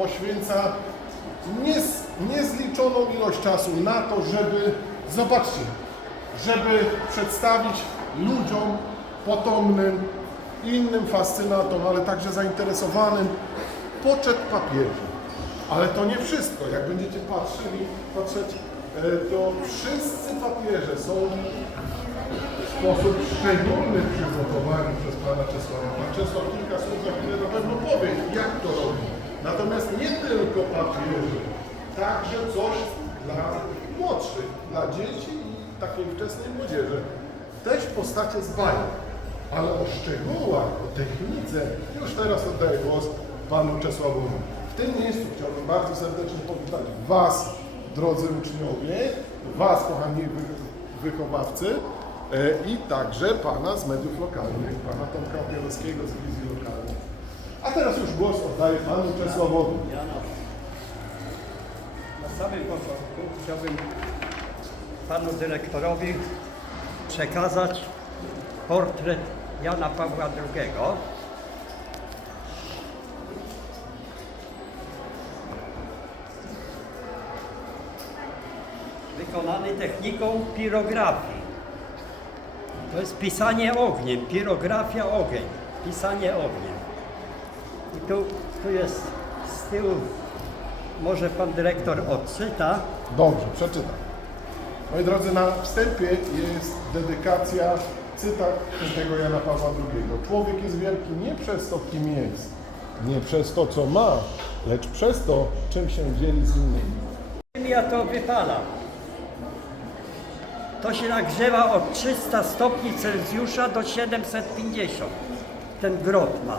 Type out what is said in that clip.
poświęca niezliczoną ilość czasu na to, żeby, zobaczcie, żeby przedstawić ludziom potomnym, innym fascynatom, ale także zainteresowanym poczet papieży. Ale to nie wszystko. Jak będziecie patrzyli, patrzeć, e, to wszyscy papieże są w sposób szczególny przygotowani przez pana Czesława. Pan Czesław kilka słów za chwilę na pewno powie, jak to robi. Natomiast nie tylko papieże, także coś dla młodszych, dla dzieci i takiej wczesnej młodzieży. Też postacie z bajek, ale o szczegółach, o technice już teraz oddaję głos panu Czesławowi. W tym miejscu chciałbym bardzo serdecznie powitać Was, drodzy uczniowie, Was, kochani wy- wychowawcy e, i także Pana z mediów lokalnych, Pana Tomka Bielowskiego z wizji lokalnej. A teraz już głos oddaję Panu Czesławowi. Ja na, na samym początku chciałbym panu dyrektorowi przekazać portret Jana Pawła II. Wykonany techniką pirografii. To jest pisanie ogniem, pirografia ogień, pisanie ogniem. I tu, tu jest z tyłu, może pan dyrektor odczyta. Dobrze, przeczytam. Moi drodzy, na wstępie jest dedykacja, cytat świętego Jana Pawła II. Człowiek jest wielki nie przez to, kim jest, nie przez to, co ma, lecz przez to, czym się dzieli z innymi. Ja to wypala. To się nagrzewa od 300 stopni Celsjusza do 750. Ten grot ma